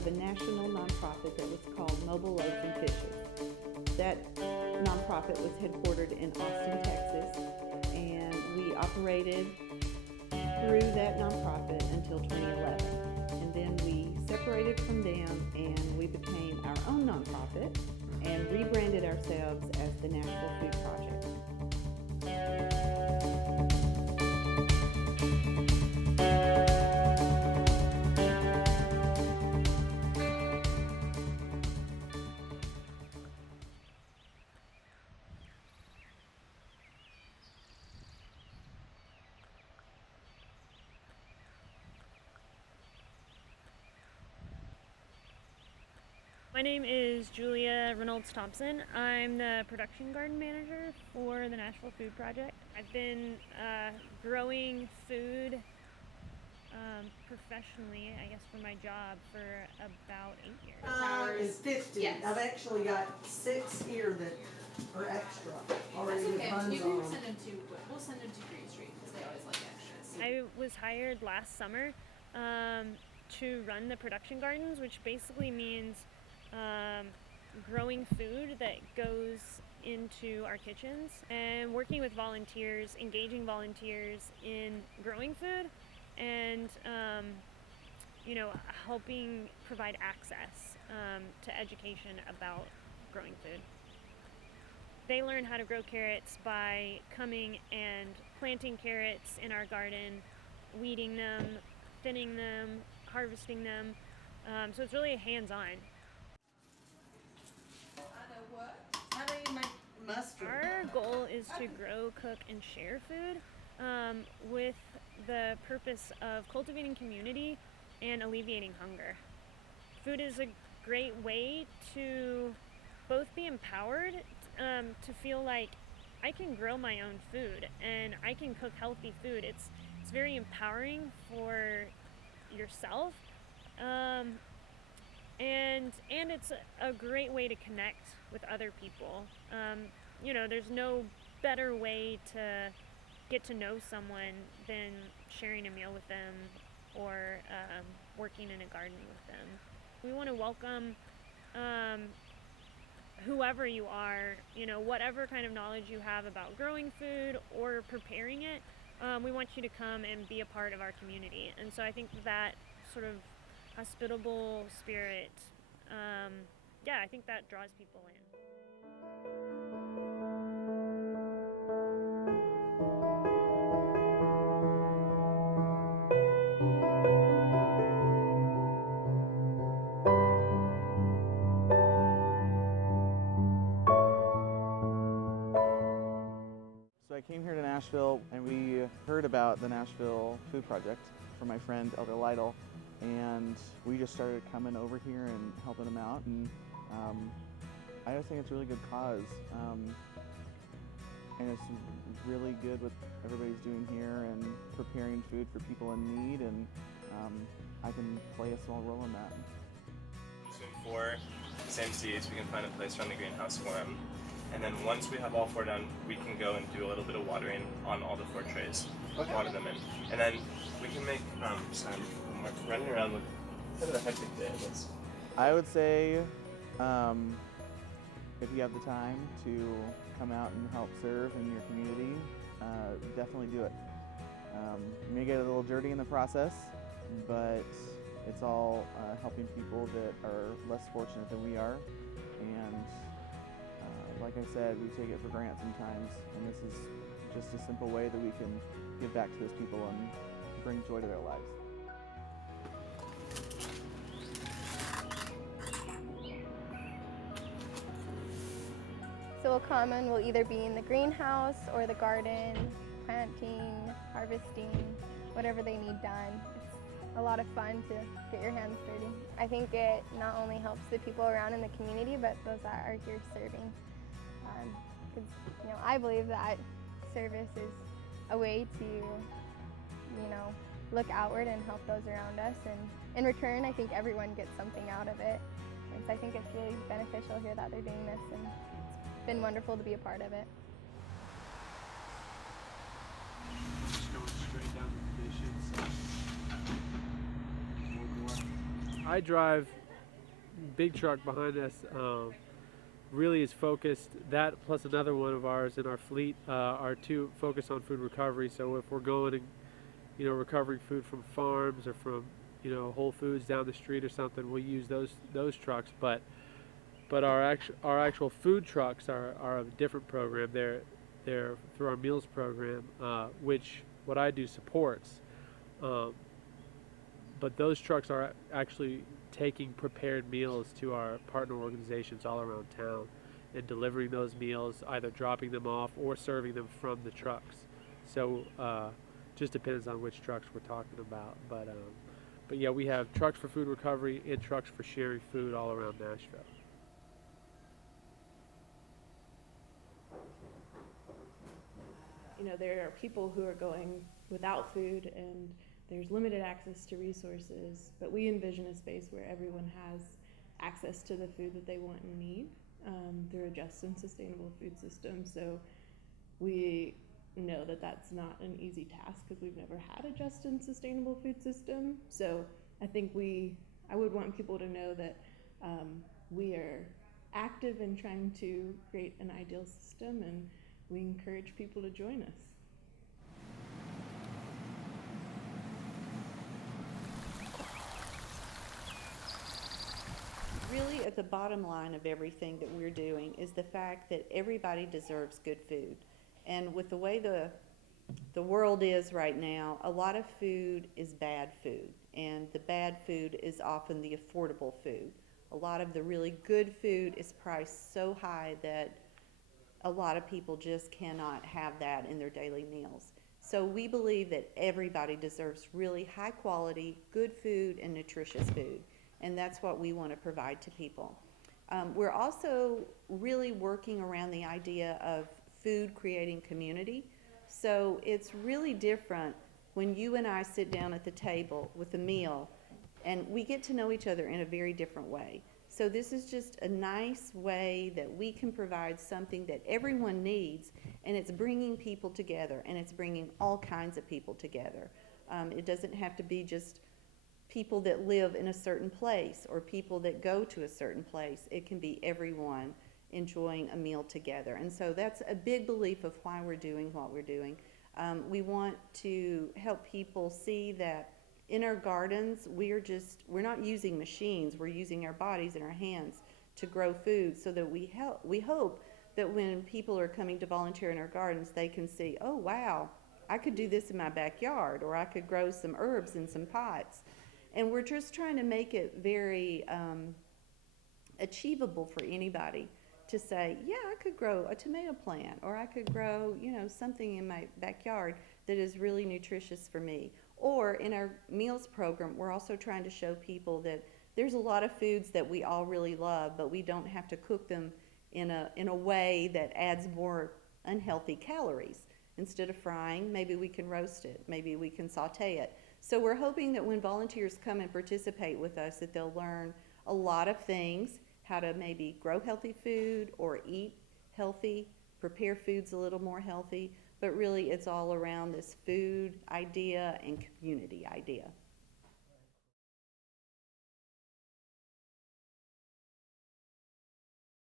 of a national nonprofit that was called Mobile Loaves and Fishes. That nonprofit was headquartered in Austin, Texas, and we operated through that nonprofit until 2011. And then we separated from them and we became our own nonprofit and rebranded ourselves as the Nashville Food Project. My name is Julia Reynolds-Thompson. I'm the production garden manager for the Nashville Food Project. I've been growing food professionally, I guess, for my job for about 8 years. Is 50. Yes. I've actually got 6 here that are extra already. That's with okay. buns You on can them. send them to. We'll send them to Green Street because they always like extras. I was hired last summer to run the production gardens, which basically means growing food that goes into our kitchens and working with volunteers, engaging volunteers in growing food and helping provide access to education about growing food. They learn how to grow carrots by coming and planting carrots in our garden, weeding them, thinning them, harvesting them. So it's really hands-on. How do you make mustard? Our goal is to grow, cook, and share food with the purpose of cultivating community and alleviating hunger. Food is a great way to both be empowered, to feel like I can grow my own food and I can cook healthy food. It's very empowering for yourself. And it's a great way to connect with other people. There's no better way to get to know someone than sharing a meal with them or working in a garden with them. We want to welcome whoever you are, whatever kind of knowledge you have about growing food or preparing it. We want you to come and be a part of our community. And so I think that sort of hospitable spirit, I think that draws people in. So I came here to Nashville and we heard about the Nashville Food Project from my friend Elder Lytle, and we just started coming over here and helping them out, and I just think it's a really good cause, and it's really good what everybody's doing here and preparing food for people in need, and I can play a small role in that. Soon 4 same seeds, we can find a place around the greenhouse for them. And then once we have all 4 done, we can go and do a little bit of watering on all the 4 trays. Okay. Water them in. And then we can make some running around with kind of a hectic day. I would say if you have the time to come out and help serve in your community, definitely do it. You may get a little dirty in the process, but it's all helping people that are less fortunate than we are. And like I said, we take it for granted sometimes, and this is just a simple way that we can give back to those people and bring joy to their lives. So we'll come and we'll either be in the greenhouse or the garden, planting, harvesting, whatever they need done. It's a lot of fun to get your hands dirty. I think it not only helps the people around in the community, but those that are here serving. Because I believe that service is a way to, look outward and help those around us. And in return, I think everyone gets something out of it. And so I think it's really beneficial here that they're doing this, and it's been wonderful to be a part of it. Just going straight down to the dishes. I drive big truck behind us really is focused. That plus another one of ours in our fleet are two focused on food recovery. So if we're going and recovering food from farms or from Whole Foods down the street or something, we'll use those trucks. But our actual food trucks are a different program. They're through our meals program, which what I do supports. But those trucks are actually taking prepared meals to our partner organizations all around town and delivering those meals, either dropping them off or serving them from the trucks. So just depends on which trucks we're talking about. But yeah, we have trucks for food recovery and trucks for sharing food all around Nashville. There are people who are going without food and there's limited access to resources, but we envision a space where everyone has access to the food that they want and need through a just and sustainable food system. So we know that that's not an easy task because we've never had a just and sustainable food system. So I think I would want people to know that we are active in trying to create an ideal system, and we encourage people to join us. Really, at the bottom line of everything that we're doing is the fact that everybody deserves good food. And with the way the world is right now, a lot of food is bad food. And the bad food is often the affordable food. A lot of the really good food is priced so high that a lot of people just cannot have that in their daily meals. So we believe that everybody deserves really high quality, good food and nutritious food. And that's what we want to provide to people. We're also really working around the idea of food creating community. So it's really different when you and I sit down at the table with a meal and we get to know each other in a very different way. So this is just a nice way that we can provide something that everyone needs, and it's bringing people together, and it's bringing all kinds of people together. It doesn't have to be just people that live in a certain place or people that go to a certain place. It can be everyone enjoying a meal together. And so that's a big belief of why we're doing what we're doing. We want to help people see that in our gardens, we're not using machines, we're using our bodies and our hands to grow food, so that we hope that when people are coming to volunteer in our gardens, they can see, oh wow, I could do this in my backyard, or I could grow some herbs in some pots. And we're just trying to make it very achievable for anybody to say, yeah, I could grow a tomato plant, or I could grow, something in my backyard that is really nutritious for me. Or in our meals program, we're also trying to show people that there's a lot of foods that we all really love, but we don't have to cook them in a way that adds more unhealthy calories. Instead of frying, maybe we can roast it, maybe we can saute it. So we're hoping that when volunteers come and participate with us, that they'll learn a lot of things, how to maybe grow healthy food or eat healthy, prepare foods a little more healthy, but really it's all around this food idea and community idea.